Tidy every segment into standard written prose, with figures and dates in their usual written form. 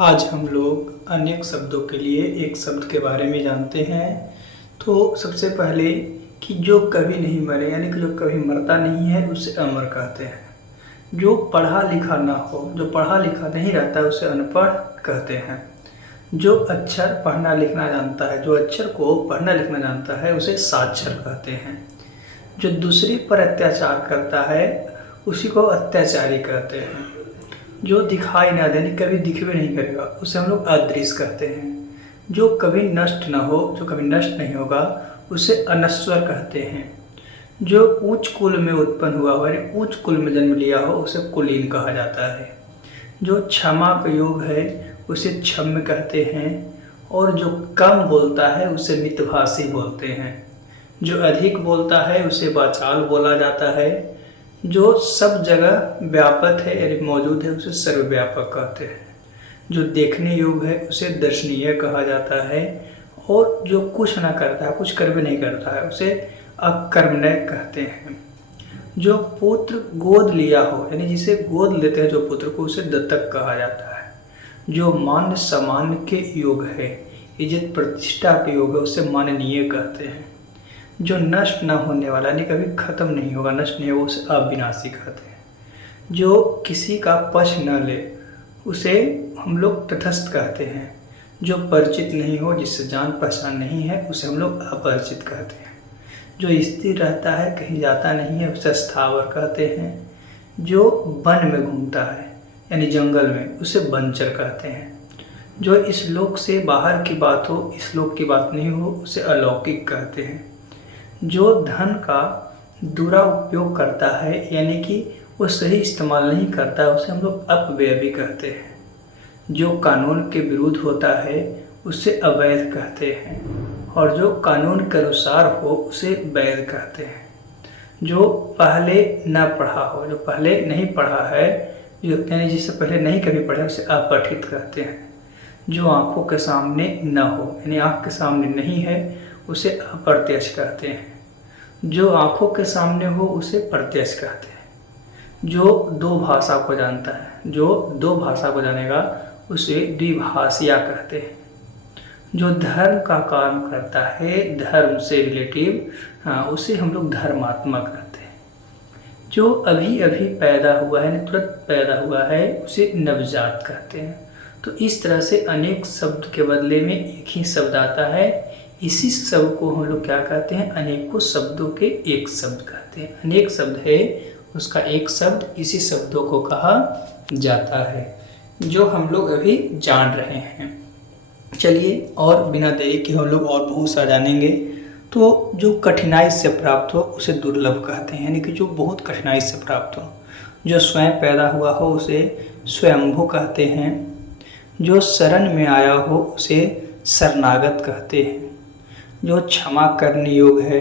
आज हम लोग अनेक शब्दों के लिए एक शब्द के बारे में जानते हैं। तो सबसे पहले कि जो कभी नहीं मरे यानी कि जो कभी मरता नहीं है उसे अमर कहते हैं। जो पढ़ा लिखा ना हो, जो पढ़ा लिखा नहीं रहता है उसे अनपढ़ कहते हैं। जो अक्षर पढ़ना लिखना जानता है, जो अक्षर को पढ़ना लिखना जानता है उसे साक्षर कहते हैं। जो दूसरे पर अत्याचार करता है उसी को अत्याचारी कहते हैं। जो दिखाई ना देने कभी दिखवे नहीं करेगा उसे हम लोग अदृश्य कहते हैं। जो कभी नष्ट ना हो, जो कभी नष्ट नहीं होगा उसे अनश्वर कहते हैं। जो उच्च कुल में उत्पन्न हुआ हो यानी उच्च कुल में जन्म लिया हो उसे कुलीन कहा जाता है। जो क्षमा का योग है उसे क्षम्य कहते हैं। और जो कम बोलता है उसे मितभाषी बोलते हैं। जो अधिक बोलता है उसे वाचाल बोला जाता है। जो सब जगह व्यापक है यानी मौजूद है उसे सर्वव्यापक कहते हैं। जो देखने योग्य है उसे दर्शनीय कहा जाता है। और जो कुछ ना करता है, कुछ कर्म नहीं करता है उसे अकर्मण्य कहते हैं। जो पुत्र गोद लिया हो यानी जिसे गोद लेते हैं जो पुत्र को उसे दत्तक कहा जाता है। जो मान्य सम्मान के योग है, इज्जत प्रतिष्ठा के योग है उसे माननीय कहते हैं। जो नष्ट न होने वाला यानी कभी खत्म नहीं होगा, नष्ट नहीं होगा उसे अविनाशी कहते हैं। जो किसी का पक्ष न ले उसे हम लोग तटस्थ कहते हैं। जो परिचित नहीं हो, जिससे जान पहचान नहीं है उसे हम लोग अपरिचित कहते हैं। जो स्थिर रहता है, कहीं जाता नहीं है उसे स्थावर कहते हैं। जो वन में घूमता है यानी जंगल में उसे वनचर कहते हैं। जो इस लोक से बाहर की बात हो, इस लोक की बात नहीं हो उसे अलौकिक कहते हैं। जो धन का दुरुपयोग करता है यानी कि वो सही इस्तेमाल नहीं करता है उसे हम लोग अपव्यय भी कहते हैं। जो कानून के विरुद्ध होता है उसे अवैध कहते हैं। और जो कानून के अनुसार हो उसे वैध कहते हैं। जो पहले न पढ़ा हो, जो पहले नहीं पढ़ा है, जो यानी जिससे पहले नहीं कभी पढ़ा उसे अपठित कहते हैं। जो आँखों के सामने न हो यानी आँख के सामने नहीं है उसे अप्रत्यक्ष कहते हैं। जो आँखों के सामने हो उसे प्रत्यक्ष कहते हैं। जो दो भाषा को जानता है, जो दो भाषा को जानेगा उसे द्विभाषिया कहते हैं। जो धर्म का काम करता है, धर्म से रिलेटिव, उसे हम लोग धर्मात्मा कहते हैं। जो अभी अभी पैदा हुआ है यानी तुरंत पैदा हुआ है उसे नवजात कहते हैं। तो इस तरह से अनेक शब्द के बदले में एक ही शब्द आता है। इसी शब्द को हम लोग क्या कहते हैं, अनेकों शब्दों के एक शब्द कहते हैं। अनेक शब्द है उसका एक शब्द, इसी शब्दों को कहा जाता है जो हम लोग अभी जान रहे हैं। चलिए और बिना देरी के हम लोग और बहुत सा जानेंगे। तो जो कठिनाई से प्राप्त हो उसे दुर्लभ कहते हैं यानी कि जो बहुत कठिनाई से प्राप्त हो। जो स्वयं पैदा हुआ हो उसे स्वयंभू कहते हैं। जो शरण में आया हो उसे शरणागत कहते हैं। जो क्षमा करने योग्य है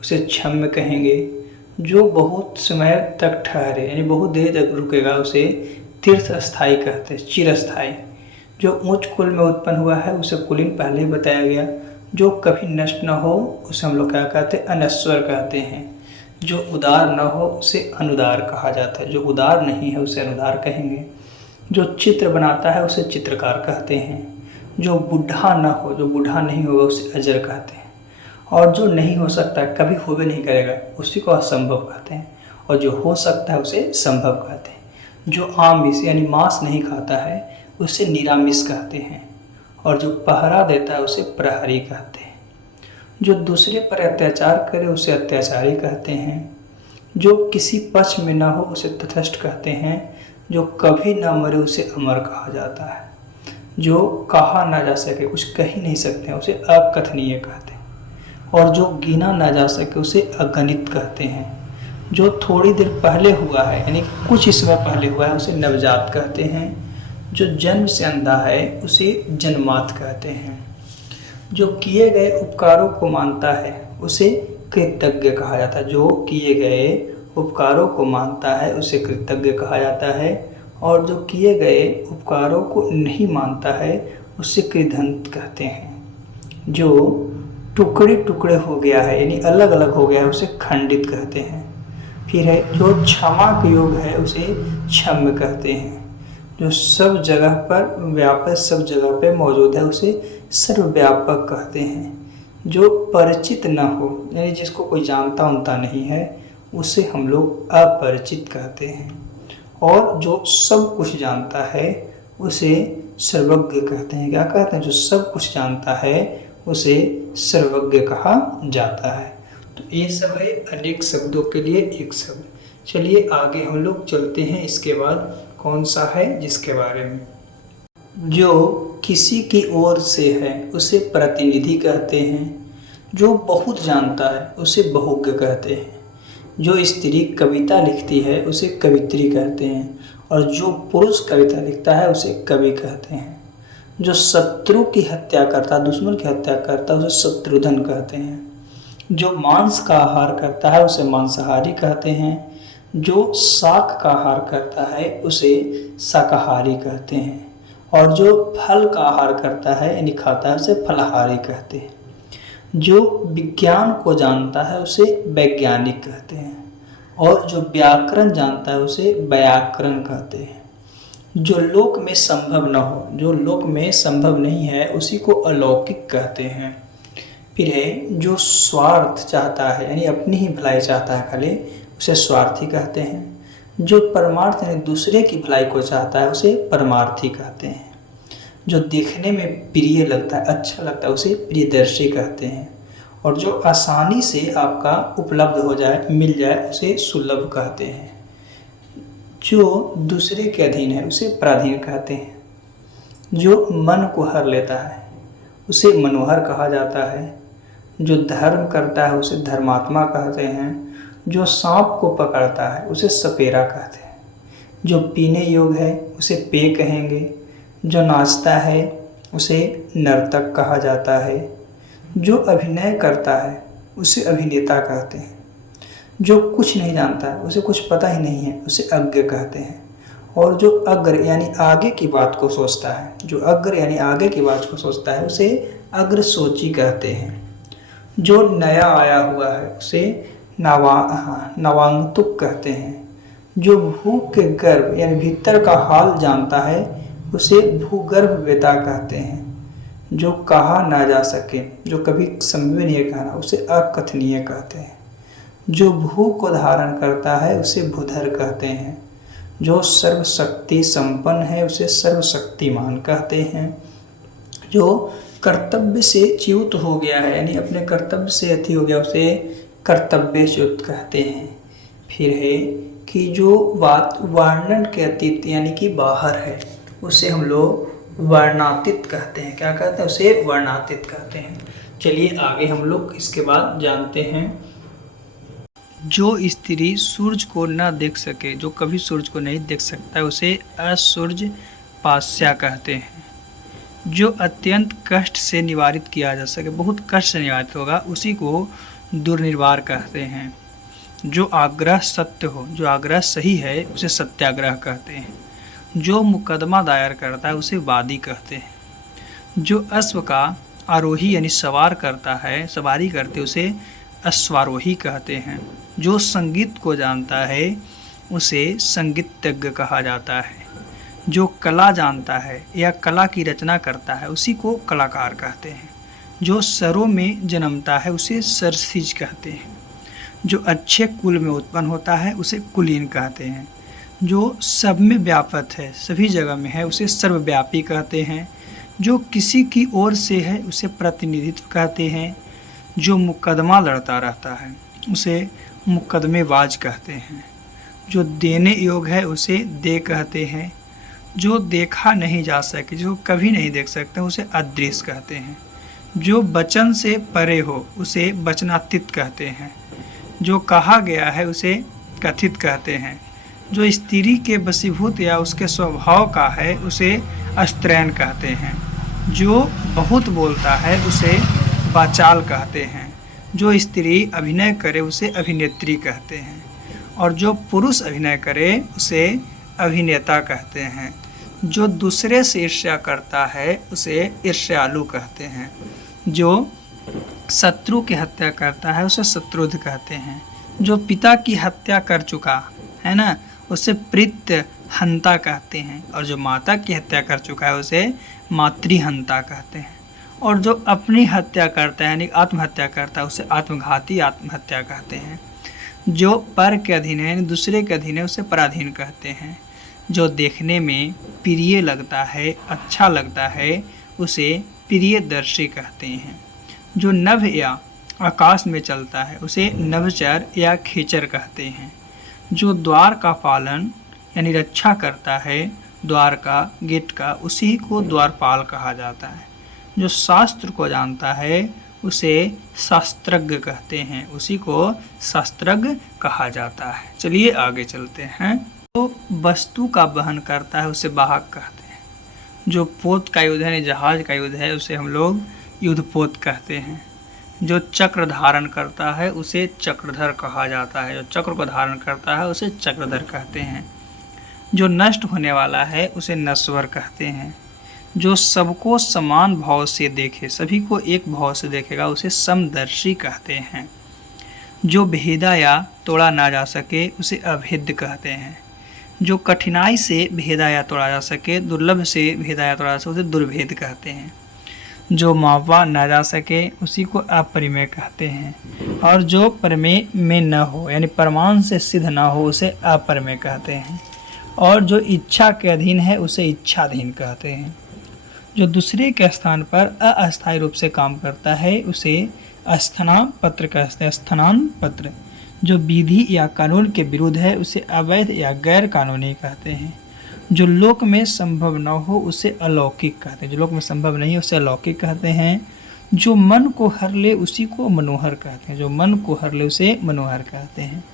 उसे क्षम्य कहेंगे। जो बहुत समय तक ठहरे यानी बहुत देर तक रुकेगा उसे तीर्थ स्थायी कहते हैं, चिरस्थायी। जो उच्च कुल में उत्पन्न हुआ है उसे कुलीन पहले ही बताया गया। जो कभी नष्ट न हो उसे हम लोग क्या कहते हैं, अनश्वर कहते हैं। जो उदार न हो उसे अनुदार कहा जाता है। जो उदार नहीं है उसे अनुदार कहेंगे। जो चित्र बनाता है उसे चित्रकार कहते हैं। जो बूढ़ा न हो, जो बूढ़ा नहीं होगा उसे अजर कहते हैं। और जो नहीं हो सकता, कभी हो भी नहीं करेगा उसी को असंभव कहते हैं। और जो हो सकता है उसे संभव कहते हैं। जो आमिष यानी मांस नहीं खाता है उसे निरामिष कहते हैं। और जो पहरा देता है उसे प्रहरी कहते हैं। जो दूसरे पर अत्याचार करे उसे अत्याचारी कहते हैं। जो किसी पक्ष में न हो उसे तटस्थ कहते हैं। जो कभी न मरे उसे अमर कहा जाता है। जो कहा ना जा सके, कुछ कह ही नहीं सकते हैं उसे अकथनीय कहते हैं। और जो गिना ना जा सके उसे अगणित कहते हैं। जो थोड़ी देर पहले हुआ है यानी कुछ समय पहले हुआ है उसे नवजात कहते हैं। जो जन्म से अंधा है उसे जन्मात कहते हैं। जो किए गए उपकारों को मानता है उसे कृतज्ञ कहा जाता है। जो किए गए उपकारों को मानता है उसे कृतज्ञ कहा जाता है। और जो किए गए उपकारों को नहीं मानता है उसे कृदंत कहते हैं। जो टुकड़े टुकड़े हो गया है यानी अलग अलग हो गया है उसे खंडित कहते हैं। फिर है जो क्षमा के योग है उसे क्षम्य कहते हैं। जो सब जगह पर व्यापक, सब जगह पे मौजूद है उसे सर्वव्यापक कहते हैं। जो परिचित न हो यानी जिसको कोई जानता उनता नहीं है उसे हम लोग अपरिचित कहते हैं। और जो सब कुछ जानता है उसे सर्वज्ञ कहते हैं। क्या कहते हैं? जो सब कुछ जानता है उसे सर्वज्ञ कहा जाता है। तो ये सब है अनेक शब्दों के लिए एक शब्द। चलिए आगे हम लोग चलते हैं। इसके बाद कौन सा है जिसके बारे में, जो किसी की ओर से है उसे प्रतिनिधि कहते हैं। जो बहुत जानता है उसे बहुज्ञ कहते हैं। जो स्त्री कविता लिखती है उसे कवित्री कहते हैं। और जो पुरुष कविता लिखता है उसे कवि कहते हैं। जो शत्रु की हत्या करता, दुश्मन की हत्या करता है उसे शत्रुघ्न कहते हैं। जो मांस का आहार करता है उसे मांसाहारी कहते हैं। जो शाक का आहार करता है उसे शाकाहारी कहते हैं। और जो फल का आहार करता है यानी खाता है उसे फलाहारी कहते हैं। जो विज्ञान को जानता है उसे वैज्ञानिक कहते हैं। और जो व्याकरण जानता है उसे व्याकरण कहते हैं। जो लोक में संभव न हो, जो लोक में संभव नहीं है उसी को अलौकिक कहते हैं। फिर है जो स्वार्थ चाहता है यानी अपनी ही भलाई चाहता है खाली, उसे स्वार्थी कहते हैं। जो परमार्थ यानी दूसरे की भलाई को चाहता है उसे परमार्थी कहते हैं। जो देखने में प्रिय लगता है, अच्छा लगता है, उसे प्रियदर्शी कहते हैं। और जो आसानी से आपका उपलब्ध हो जाए, मिल जाए, उसे सुलभ कहते हैं। जो दूसरे के अधीन है उसे पराधीन कहते हैं। जो मन को हर लेता है उसे मनोहर कहा जाता है। जो धर्म करता है उसे धर्मात्मा कहते हैं। जो सांप को पकड़ता है उसे सपेरा कहते हैं। जो पीने योग्य है उसे पेय कहेंगे। जो नाचता है उसे नर्तक कहा जाता है। जो अभिनय करता है उसे अभिनेता कहते हैं। जो कुछ नहीं जानता है, उसे कुछ पता ही नहीं है, उसे अज्ञ कहते हैं। और जो अग्र यानी आगे की बात को सोचता है, जो अग्र यानी आगे की बात को सोचता है उसे अग्रसोची कहते हैं। जो नया आया हुआ है उसे नवागंतुक कहते हैं। जो भूख के गर्भ यानी भीतर का हाल जानता है उसे भूगर्भवेता कहते हैं। जो कहा ना जा सके, जो कभी संभव नहीं है कहना, उसे अकथनीय कहते हैं। जो भू को धारण करता है उसे भूधर कहते हैं। जो सर्वशक्ति संपन्न है उसे सर्वशक्तिमान कहते हैं। जो कर्तव्य से च्युत हो गया है यानी अपने कर्तव्य से अति हो गया उसे कर्तव्यच्युत कहते हैं। फिर है कि जो बात वर्णन के अतीत यानी कि बाहर है उसे हम लोग वर्णातीत कहते हैं। क्या कहते हैं? उसे वर्णातीत कहते हैं। चलिए आगे हम लोग इसके बाद जानते हैं। जो स्त्री सूरज को न देख सके, जो कभी सूरज को नहीं देख सकता है उसे असूर्य पास्या कहते हैं। जो अत्यंत कष्ट से निवारित किया जा सके, बहुत कष्ट से निवारित होगा, उसी को दुर्निवार कहते हैं। जो आग्रह सत्य हो, जो आग्रह सही है उसे सत्याग्रह कहते हैं। जो मुकदमा दायर करता है उसे वादी कहते हैं। जो अश्व का आरोही यानी सवार करता है, सवारी करते उसे अश्वारोही कहते हैं। जो संगीत को जानता है उसे संगीतज्ञ कहा जाता है। जो कला जानता है या कला की रचना करता है उसी को कलाकार कहते हैं। जो सरों में जन्मता है उसे सरसिज कहते हैं। जो अच्छे कुल में उत्पन्न होता है उसे कुलीन कहते हैं। जो सब में व्यापक है, सभी जगह में है, उसे सर्वव्यापी कहते हैं। जो किसी की ओर से है उसे प्रतिनिधित्व कहते हैं। जो मुकदमा लड़ता रहता है उसे मुकदमेबाज कहते हैं। जो देने योग्य है उसे दे कहते हैं। जो देखा नहीं जा सके, जो कभी नहीं देख सकते, उसे अदृश्य कहते हैं। जो वचन से परे हो उसे वचनातीत कहते हैं। जो कहा गया है उसे कथित कहते हैं। जो स्त्री के वशीभूत या उसके स्वभाव का है उसे अस्त्रैन कहते हैं। जो बहुत बोलता है उसे वाचाल कहते हैं। जो स्त्री अभिनय करे उसे अभिनेत्री कहते हैं। और जो पुरुष अभिनय करे उसे अभिनेता कहते हैं। जो दूसरे से ईर्ष्या करता है उसे ईर्ष्यालु कहते हैं। जो शत्रु की हत्या करता है उसे शत्रुघ्न कहते हैं। जो पिता की हत्या कर चुका है ना उसे प्रीत्य हंता कहते हैं, और जो माता की हत्या कर चुका है उसे मातृहंता कहते हैं, और जो अपनी हत्या करता है यानी आत्महत्या करता है उसे आत्मघाती आत्महत्या कहते हैं। जो पर के अधीन है यानी दूसरे के अधीन है उसे पराधीन कहते हैं। जो देखने में प्रिय लगता है, अच्छा लगता है, उसे प्रियदर्शी कहते हैं। जो नभ या आकाश में चलता है उसे नभचर या खेचर कहते हैं। जो द्वार का पालन यानी रक्षा करता है, द्वार का, गेट का, उसी को द्वारपाल कहा जाता है। जो शास्त्र को जानता है उसे शास्त्रज्ञ कहते हैं, उसी को शास्त्रज्ञ कहा जाता है। चलिए आगे चलते हैं। तो वस्तु का वहन करता है उसे वाहक कहते हैं। जो पोत का युद्ध है यानी जहाज का युद्ध है उसे हम लोग युद्धपोत कहते हैं। जो चक्र धारण करता है उसे चक्रधर कहा जाता है, जो चक्र को धारण करता है उसे चक्रधर कहते हैं। जो नष्ट होने वाला है उसे नश्वर कहते हैं। जो सबको समान भाव से देखे, सभी को एक भाव से देखेगा, उसे समदर्शी कहते हैं। जो भेदा या तोड़ा ना जा सके उसे अभेद्य कहते हैं। जो कठिनाई से भेदा या तोड़ा जा सके, दुर्लभ से भेदा या तोड़ा जा सके, उसे दुर्भेद कहते हैं। जो मापा ना जा सके उसी को अपरिमेय कहते हैं, और जो प्रमेय में न हो यानी प्रमाण से सिद्ध ना हो उसे अपरिमेय कहते हैं, और जो इच्छा के अधीन है उसे इच्छाधीन कहते हैं। जो दूसरे के स्थान पर अस्थायी रूप से काम करता है उसे स्थानापत्र कहते हैं, स्थानापत्र। जो विधि या कानून के विरुद्ध है उसे अवैध या गैर कानूनी कहते हैं। जो लोक में संभव न हो उसे अलौकिक कहते हैं, जो लोक में संभव नहीं है उसे अलौकिक कहते हैं। जो मन को हर ले उसी को मनोहर कहते हैं, जो मन को हर ले उसे मनोहर कहते हैं।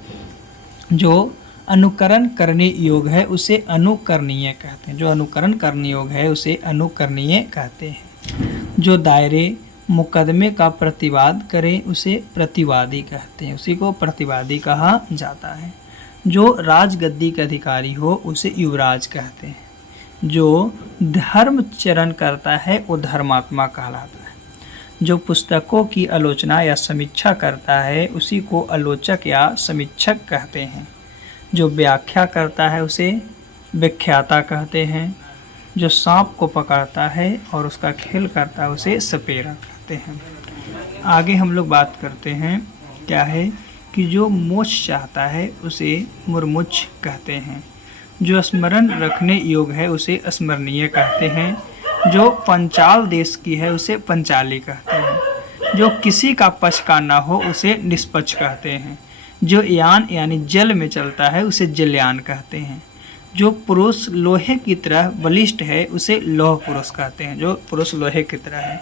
जो अनुकरण करने योग है उसे अनुकरणीय कहते हैं, जो अनुकरण करने योग है उसे अनुकरणीय कहते हैं। जो दायरे मुकदमे का प्रतिवाद करे उसे प्रतिवादी कहते हैं, उसी को प्रतिवादी कहा जाता है। जो राजगद्दी के अधिकारी हो उसे युवराज कहते हैं। जो धर्म चरण करता है वो धर्मात्मा कहलाता है। जो पुस्तकों की आलोचना या समीक्षा करता है उसी को आलोचक या समीक्षक कहते हैं। जो व्याख्या करता है उसे व्याख्याता कहते हैं। जो सांप को पकड़ता है और उसका खेल करता है उसे सपेरा कहते हैं। आगे हम लोग बात करते हैं क्या है कि जो मोक्ष चाहता है उसे मुरमुक्ष कहते हैं। जो स्मरण रखने योग्य है उसे स्मरणीय कहते हैं। जो पंचाल देश की है उसे पंचाली कहते हैं। जो किसी का पक्ष का ना हो उसे निष्पक्ष कहते हैं। जो यान यानी जल में चलता है उसे जलयान कहते हैं। जो पुरुष लोहे की तरह बलिष्ठ है उसे लौह पुरुष कहते हैं, जो पुरुष लोहे की तरह है।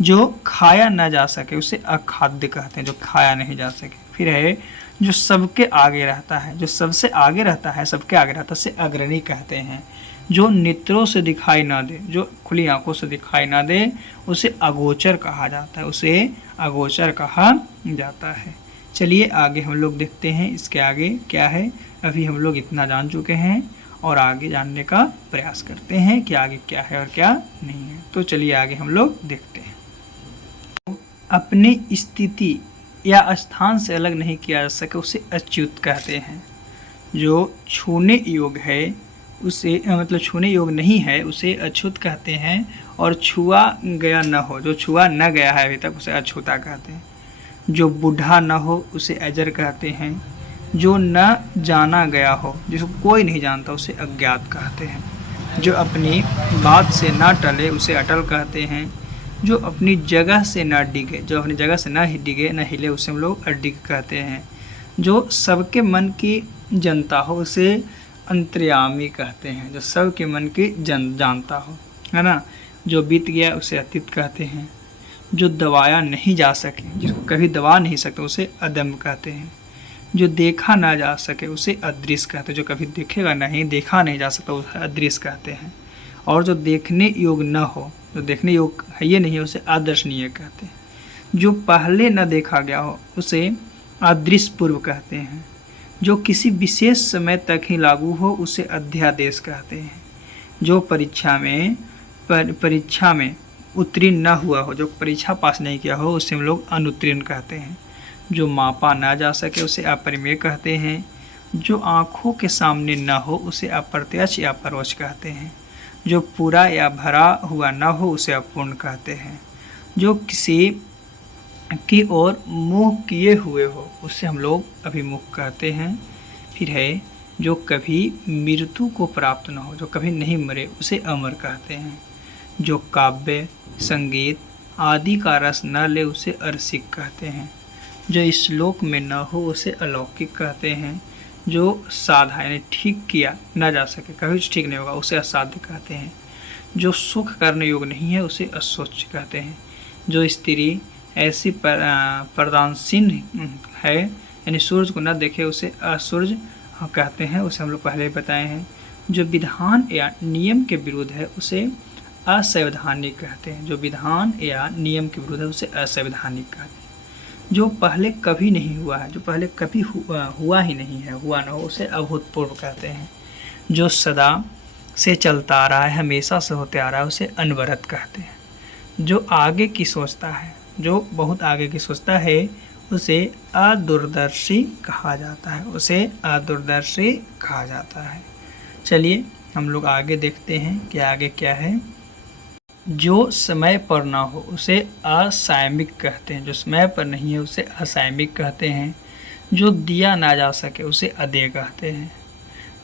जो खाया न जा सके उसे अखाद्य कहते हैं, जो खाया नहीं जा सके। फिर है जो सबके आगे रहता है, जो सबसे आगे रहता है, सबके आगे रहता है उसे अग्रणी कहते हैं। जो नेत्रों से दिखाई ना दे, जो खुली आंखों से दिखाई ना दे उसे अगोचर कहा जाता है, उसे अगोचर कहा जाता है। चलिए आगे हम लोग देखते हैं इसके आगे क्या है। अभी हम लोग इतना जान चुके हैं और आगे जानने का प्रयास करते हैं कि आगे क्या है और क्या नहीं है। तो चलिए आगे हम लोग देखते हैं। अपनी स्थिति या स्थान से अलग नहीं किया जा सके उसे अच्युत कहते हैं। जो छूने योग्य है उसे मतलब छूने योग्य नहीं है उसे अछूत कहते हैं, और छुआ गया न हो, जो छुआ न गया है अभी तक उसे अछूता कहते हैं। जो बूढ़ा न हो उसे अजर कहते हैं। जो न जाना गया हो, जिसको कोई नहीं जानता उसे अज्ञात कहते हैं। जो अपनी बात से न टले उसे अटल कहते हैं। जो अपनी जगह से न डिगे, जो अपनी जगह से न डिगे न हिले उसे हम लोग अडिग कहते हैं। जो सबके मन की जनता हो उसे अंतर्यामी कहते हैं, जो सबके मन की जानता हो, है ना। जो बीत गया उसे अतीत कहते हैं। जो दबाया नहीं जा सके, जिसको कभी दबा नहीं सकते उसे अदम्य कहते हैं। जो देखा ना जा सके उसे अदृश्य कहते हैं, जो कभी देखेगा नहीं, देखा नहीं जा सकता उसे अदृश्य कहते हैं। और जो देखने योग्य न हो, जो देखने योग्य है ये नहीं है उसे अदर्शनीय कहते हैं। जो पहले न देखा गया हो उसे अदृश्य पूर्व कहते हैं। जो किसी विशेष समय तक ही लागू हो उसे अध्यादेश कहते हैं। जो परीक्षा में उत्तीर्ण न हुआ हो, जो परीक्षा पास नहीं किया हो उसे हम लोग अनुत्तीर्ण कहते हैं। जो मापा ना जा सके उसे अपरिमेय कहते हैं। जो आँखों के सामने न हो उसे अप्रत्यक्ष या परोक्ष कहते हैं। जो पूरा या भरा हुआ न हो उसे अपूर्ण कहते हैं। जो किसी की ओर मुँह किए हुए हो उसे हम लोग अभिमुख कहते हैं। फिर है जो कभी मृत्यु को प्राप्त न हो, जो कभी नहीं मरे, उसे अमर कहते हैं। जो काव्य संगीत आदि का रस न ले उसे अरसिक कहते हैं। जो श्लोक में न हो उसे अलौकिक कहते हैं। जो साधा यानी ठीक किया न जा सके, कभी ठीक नहीं होगा, उसे असाध्य कहते हैं। जो सुख करने योग्य नहीं है उसे असोच कहते हैं। जो स्त्री ऐसी प्रदानशील है यानी सूर्य को न देखे उसे असूर्य कहते हैं, उसे हम लोग पहले ही बताए हैं। जो विधान या नियम के विरुद्ध है उसे असंवैधानिक कहते हैं। जो विधान या नियम के विरुद्ध है उसे असंवैधानिक कहते हैं। जो पहले कभी नहीं हुआ है, जो पहले कभी हुआ ही नहीं है, हुआ ना हो, उसे अभूतपूर्व कहते हैं। जो सदा से चलता आ रहा है, हमेशा से होते आ रहा है, उसे अनवरत कहते हैं। जो आगे की सोचता है, जो बहुत आगे की सोचता है, उसे अदूरदर्शी कहा जाता है, उसे अदूरदर्शी कहा जाता है। चलिए हम लोग आगे देखते हैं कि आगे क्या है। जो समय पर ना हो उसे असामयिक कहते हैं। जो समय पर नहीं है उसे असामयिक कहते हैं। जो दिया ना जा सके उसे अदेय कहते हैं।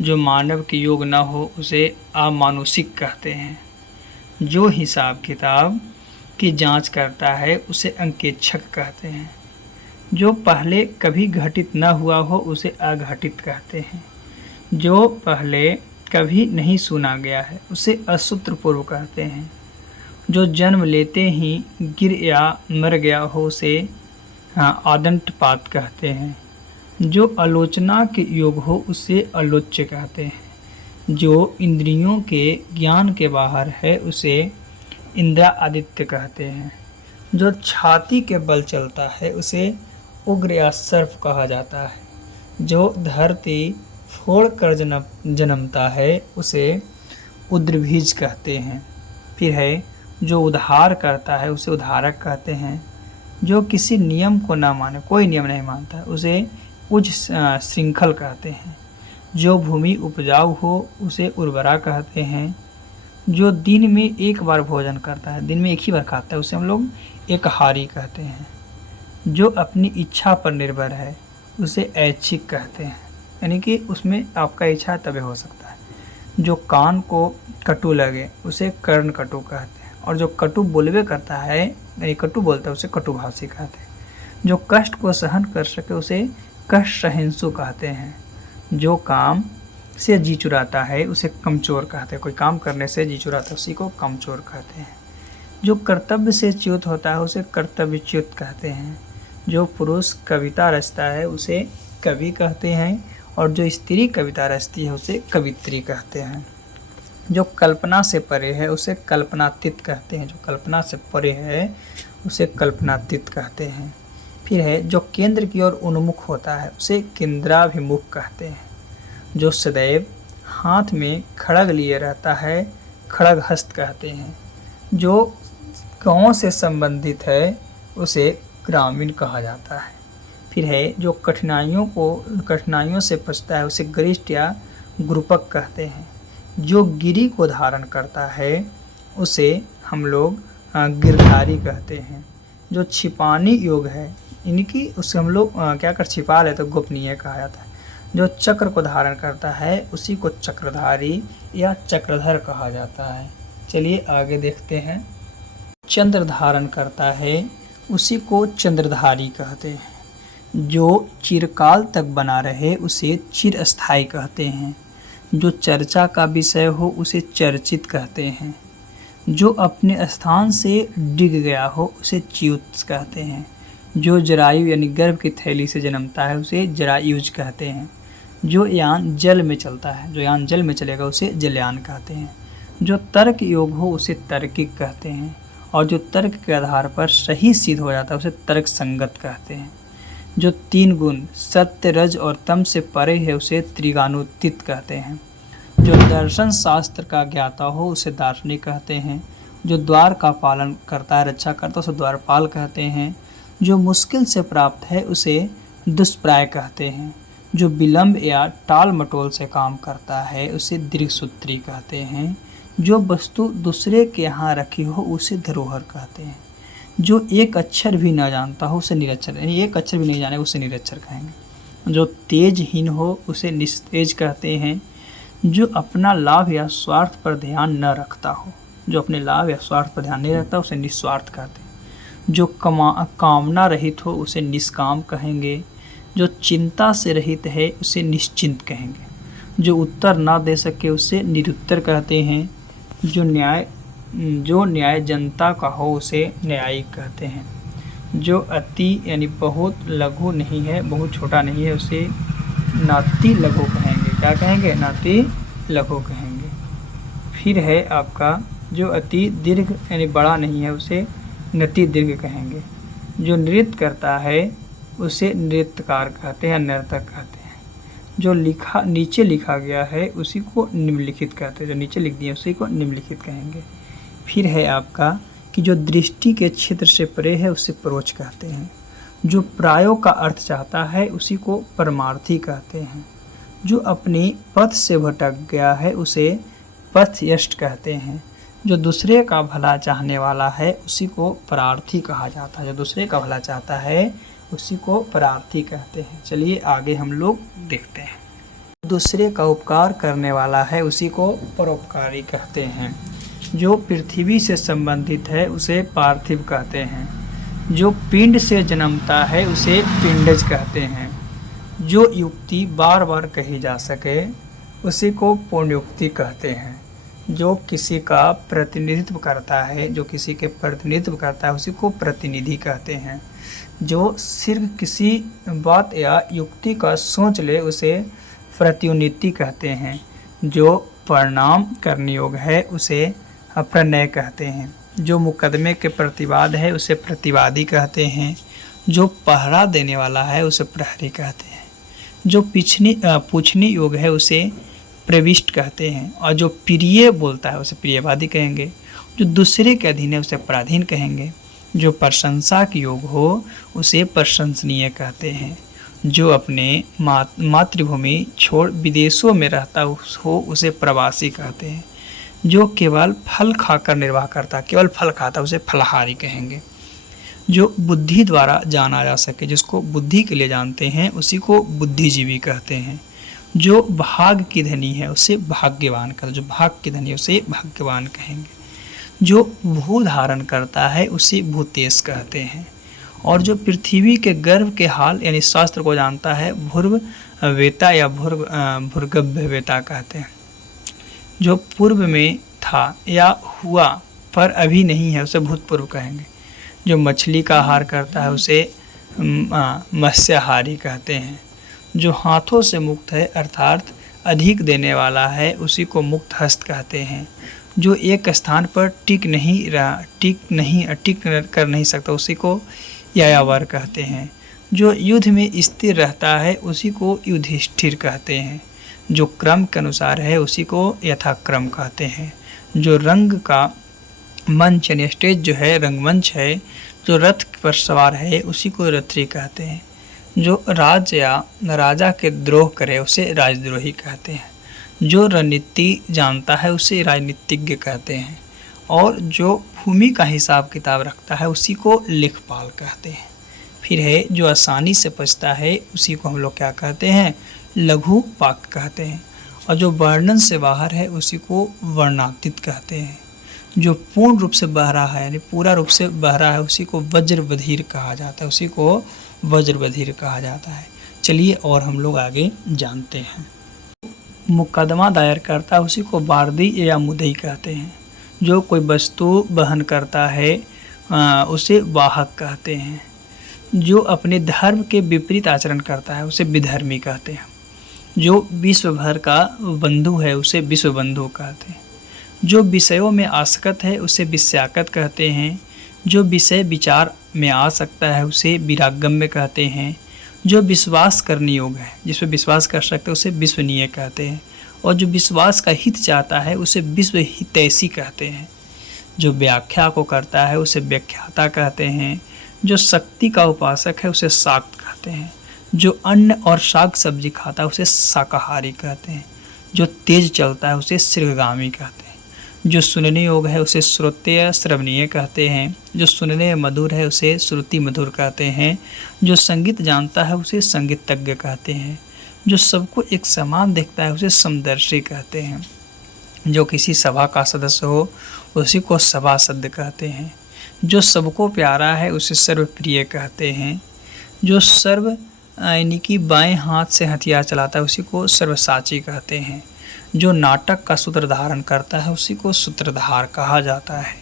जो मानव के योग ना हो उसे अमानुषिक कहते हैं। जो हिसाब किताब की जांच करता है उसे अंकेक्षक कहते हैं। जो पहले कभी घटित न हुआ हो उसे अघटित कहते हैं। जो पहले कभी नहीं सुना गया है उसे असूत्रपूर्व कहते हैं। जो जन्म लेते ही गिर या मर गया हो उसे आदंतपात कहते हैं। जो आलोचना के योग हो उसे आलोच्य कहते हैं। जो इंद्रियों के ज्ञान के बाहर है उसे इंद्रादित्य कहते हैं। जो छाती के बल चलता है उसे उग्र या सर्प कहा जाता है। जो धरती फोड़ कर जन्मता है उसे उद्रभीज कहते हैं। फिर है जो उद्धार करता है उसे उद्धारक कहते हैं। जो किसी नियम को ना माने, कोई नियम नहीं मानता, उसे उच्च श्रृंखल कहते हैं। जो भूमि उपजाऊ हो उसे उर्वरा कहते हैं। जो दिन में एक बार भोजन करता है, दिन में एक ही बार खाता है, उसे हम लोग एकाहारी कहते हैं। जो अपनी इच्छा पर निर्भर है उसे ऐच्छिक कहते हैं, यानी कि उसमें आपका इच्छा तभी हो सकता है। जो कान को कटु लगे उसे कर्ण कटु कहते हैं। और जो कटु बोलवे करता है यानी कटु बोलता है उसे कटुभाषी कहते हैं। जो कष्ट को सहन कर सके उसे कष्ट सहिष्णु कहते हैं। जो काम से जी चुराता है उसे कमचोर कहते हैं। कोई काम करने से जी चुराता है उसी को कमचोर कहते हैं। जो कर्तव्य से च्युत होता है उसे कर्तव्यच्युत कहते हैं। जो पुरुष कविता रचता है उसे कवि कहते हैं। और जो स्त्री कविता रचती है उसे कवित्री कहते हैं। जो कल्पना से परे है उसे कल्पनातीत कहते हैं। जो कल्पना से परे है उसे कल्पनातीत कहते हैं। फिर है जो केंद्र की ओर उन्मुख होता है उसे केंद्राभिमुख कहते हैं। जो सदैव हाथ में खड़ग लिए रहता है खड़गहस्त कहते हैं। जो गाँव से संबंधित है उसे ग्रामीण कहा जाता है। फिर है जो कठिनाइयों से बचता है उसे गरिष्ठ या गुरुपक कहते हैं। जो गिरि को धारण करता है उसे हम लोग गिरधारी कहते हैं। जो छिपाने योग है इनकी उसे हम लोग क्या कर छिपा ले तो गोपनीय कहा जाता है। जो चक्र को धारण करता है उसी को चक्रधारी या चक्रधर कहा जाता है। चलिए आगे देखते हैं। चंद्र धारण करता है उसी को चंद्रधारी कहते हैं। जो चिरकाल तक बना रहे उसे चिरस्थायी कहते हैं। जो चर्चा का विषय हो उसे चर्चित कहते हैं। जो अपने स्थान से डिग गया हो उसे च्युत कहते हैं। जो जरायु यानी गर्भ की थैली से जन्मता है उसे जरायुज कहते हैं। जो यान जल में चलता है, जो यान जल में चलेगा उसे जलयान कहते हैं। जो तर्क योग हो उसे तार्किक कहते हैं। और जो तर्क के आधार पर सही सिद्ध हो जाता है उसे तर्क संगत कहते हैं। जो तीन गुण सत्य रज और तम से परे है उसे त्रिगानुतीत कहते हैं। जो दर्शन शास्त्र का ज्ञाता हो उसे दार्शनिक कहते हैं। जो द्वार का पालन करता है, रक्षा करता है, उसे द्वारपाल कहते हैं। जो मुश्किल से प्राप्त है उसे दुष्प्राय कहते हैं। जो विलंब या टाल मटोल से काम करता है उसे दीर्घसूत्री कहते हैं। जो वस्तु दूसरे के यहाँ रखी हो उसे धरोहर कहते हैं। जो एक अक्षर भी न जानता हो उसे निरक्षर, यानी एक अक्षर भी नहीं जाने उसे निरक्षर कहेंगे। जो तेजहीन हो उसे निस्तेज कहते हैं। जो अपना लाभ या स्वार्थ पर ध्यान न रखता हो, जो अपने लाभ या स्वार्थ पर ध्यान नहीं रखता उसे निस्वार्थ कहते हैं। जो कामना रहित हो उसे निष्काम कहेंगे। जो चिंता से रहित है उसे निश्चिंत कहेंगे। जो उत्तर ना दे सके उसे निरुत्तर कहते हैं। जो न्याय जनता का हो उसे न्यायिक कहते हैं। जो अति यानी बहुत लघु नहीं है, बहुत छोटा नहीं है, उसे नाति लघु कहेंगे। क्या कहेंगे? नाति लघु कहेंगे। फिर है आपका जो अति दीर्घ यानी बड़ा नहीं है उसे नति दीर्घ कहेंगे। जो नृत्य करता है उसे नृत्यकार कहते हैं, नर्तक कहते हैं। जो नीचे लिखा गया है उसी को निम्नलिखित कहते हैं। जो नीचे लिख दिए उसी को निम्नलिखित कहेंगे। फिर है आपका कि जो दृष्टि के क्षेत्र से परे है उसे परोक्ष कहते हैं। जो प्रायो का अर्थ चाहता है उसी को परमार्थी कहते हैं। जो अपने पथ से भटक गया है उसे पथभ्रष्ट कहते हैं। जो दूसरे का भला चाहने वाला है उसी को परार्थी कहा जाता है। जो दूसरे का भला चाहता है उसी को परार्थी कहते हैं। चलिए आगे हम लोग देखते हैं। दूसरे का उपकार करने वाला है उसी को परोपकारी कहते हैं। जो पृथ्वी से संबंधित है उसे पार्थिव कहते हैं। जो पिंड से जन्मता है उसे पिंडज कहते हैं। जो युक्ति बार बार कही जा सके उसी को पुण्योक्ति कहते हैं। जो किसी का प्रतिनिधित्व करता है, जो किसी के प्रतिनिधित्व करता है उसी को प्रतिनिधि कहते हैं। जो सिर्फ किसी बात या युक्ति का सोच ले उसे प्रत्युन्नति कहते हैं। जो परिणाम करने योग्य है उसे अप्रमेय कहते हैं। जो मुकदमे के प्रतिवाद है उसे प्रतिवादी कहते हैं। जो पहरा देने वाला है उसे प्रहरी कहते हैं। जो पूछने योग्य है उसे प्रविष्ट कहते हैं। और जो प्रिय बोलता है उसे प्रियवादी कहेंगे। जो दूसरे के अधीन है उसे पराधीन कहेंगे। जो प्रशंसा के योग हो उसे प्रशंसनीय कहते हैं। जो अपने मातृभूमि छोड़ विदेशों में रहता हो उसे प्रवासी कहते हैं। जो केवल फल खाकर निर्वाह करता, केवल फल खाता उसे फलाहारी कहेंगे। जो बुद्धि द्वारा जाना जा सके, जिसको बुद्धि के लिए जानते हैं उसी को बुद्धिजीवी कहते हैं। जो भाग की धनी है उसे भाग्यवान कहते हैं। जो भाग की धनी है उसे भाग्यवान कहेंगे। जो भू धारण करता है उसे भूतेश कहते हैं। और जो पृथ्वी के गर्भ के हाल यानी शास्त्र को जानता है भूर्व वेता या भूर्गभ्य वेता कहते हैं। जो पूर्व में था या हुआ पर अभी नहीं है उसे भूतपूर्व कहेंगे। जो मछली का आहार करता है उसे मत्स्याहारी कहते हैं। जो हाथों से मुक्त है अर्थात अधिक देने वाला है उसी को मुक्त हस्त कहते हैं। जो एक स्थान पर टिक कर नहीं सकता उसी को यायावर कहते हैं। जो युद्ध में स्थिर रहता है उसी को युधिष्ठिर कहते हैं। जो क्रम के अनुसार है उसी को यथाक्रम कहते हैं। जो रंग का मंच यानी स्टेज जो है रंगमंच है, जो रथ पर सवार है उसी को रथी कहते हैं। जो राजा के द्रोह करे उसे राजद्रोही कहते हैं। जो रणनीति जानता है उसे राजनीतिज्ञ कहते हैं। और जो भूमि का हिसाब किताब रखता है उसी को लेखपाल कहते हैं। फिर है जो आसानी से पचता है उसी को हम लोग क्या कहते हैं? लघु पाक कहते हैं। और जो वर्णन से बाहर है उसी को वर्णातीत कहते हैं। जो पूर्ण रूप से बह रहा है यानी पूरा रूप से बह रहा है उसी को वज्रबधिर कहा जाता है। उसी को वज्रबधिर कहा जाता है। चलिए और हम लोग आगे जानते हैं। मुकदमा दायर करता है उसी को बारदी या मुदई कहते हैं। जो कोई वस्तु वहन करता है उसे वाहक कहते हैं। जो अपने धर्म के विपरीत आचरण करता है उसे विधर्मी कहते हैं। जो विश्व भर का बंधु है उसे विश्व बंधु कहते हैं। जो विषयों में आसक्त है उसे विषयाकत कहते हैं। जो विषय विचार में आ सकता है उसे विरागम्य कहते हैं। जो विश्वास करने योग्य है, जिस पर विश्वास कर सकते हैं उसे विश्वनीय कहते हैं। और जो विश्वास का हित चाहता है उसे विश्व हितैषी कहते हैं। जो व्याख्या को करता है उसे व्याख्याता कहते हैं। जो शक्ति का उपासक है उसे शाक्त कहते हैं। जो अन्न और शाक सब्जी खाता है उसे शाकाहारी कहते हैं। जो तेज चलता है उसे शीघ्रगामी कहते हैं। जो सुनने योग्य है उसे श्रोतेय श्रवणीय कहते हैं। जो सुनने मधुर है उसे श्रुति मधुर कहते हैं। जो संगीत जानता है उसे संगीतज्ञ कहते हैं। जो सबको एक समान देखता है उसे समदर्शी कहते हैं। जो किसी सभा का सदस्य हो उसी को सभासद कहते हैं। जो सबको प्यारा है उसे सर्वप्रिय कहते हैं। जो सर्व यानी कि बाएं हाथ से हथियार चलाता है उसी को सर्वसाची कहते हैं। जो नाटक का सूत्र धारण करता है उसी को सूत्रधार कहा जाता है।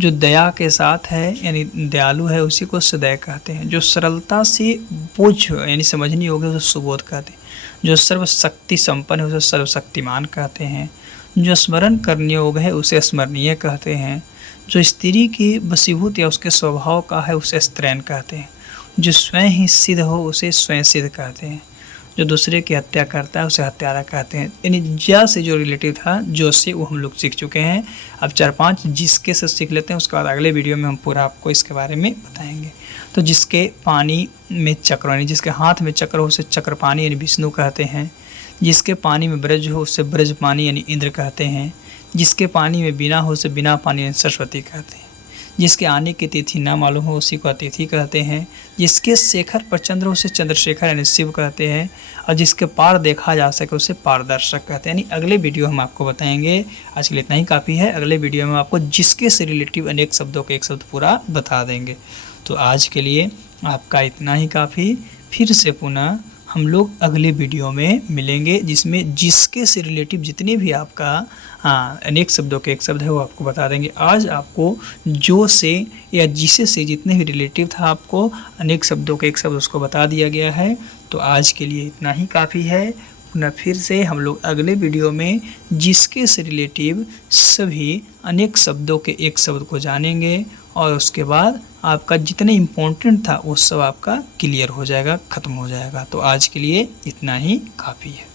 जो दया के साथ है यानी दयालु है उसी को सदय कहते हैं। जो सरलता से बोझ यानी समझने योग्य उसे सुबोध कहते हैं। जो सर्वशक्ति संपन्न है उसे सर्वशक्तिमान कहते हैं। जो स्मरण करने योग्य है उसे स्मरणीय कहते हैं। जो स्त्री की वशीभूत या उसके स्वभाव का है उसे स्त्रैण कहते हैं। जो स्वयं ही सिद्ध हो उसे स्वयं सिद्ध कहते हैं। जो दूसरे की हत्या करता है उसे हत्यारा कहते हैं। यानी ज्या से जो रिलेटिव था जो से वो हम लोग सीख चुके हैं। अब 4-5 जिसके से सीख लेते हैं, उसके बाद अगले वीडियो में हम पूरा आपको इसके बारे में बताएंगे। तो जिसके पानी में चक्र यानी जिसके हाथ में चक्र हो उसे चक्रपाणी यानी विष्णु कहते हैं। जिसके पानी में ब्रज हो उसे ब्रज पानी यानी इंद्र कहते हैं। जिसके पानी में बिना हो उसे बिना पानी यानी सरस्वती कहते हैं। जिसके आने की तिथि ना मालूम हो उसी को अतिथि कहते हैं। जिसके शेखर पर चंद्र उसे चंद्रशेखर यानी शिव कहते हैं। और जिसके पार देखा जा सके उसे पारदर्शक कहते हैं। यानी अगले वीडियो हम आपको बताएंगे। आज के लिए इतना ही काफ़ी है। अगले वीडियो में आपको जिसके से रिलेटिव अनेक शब्दों के एक शब्द पूरा बता देंगे। तो आज के लिए आपका इतना ही काफ़ी। फिर से पुनः हम लोग अगले वीडियो में मिलेंगे जिसमें जिसके से रिलेटिव जितने भी आपका अनेक शब्दों के एक शब्द है वो आपको बता देंगे। आज आपको जो से या जिसे से जितने भी रिलेटिव था आपको अनेक शब्दों के एक शब्द उसको बता दिया गया है। तो आज के लिए इतना ही काफ़ी है। पुनः फिर से हम लोग अगले वीडियो में जिसके से रिलेटिव सभी अनेक शब्दों के एक शब्द को जानेंगे और उसके बाद आपका जितने इम्पोर्टेंट था वो सब आपका क्लियर हो जाएगा, ख़त्म हो जाएगा। तो आज के लिए इतना ही काफ़ी है।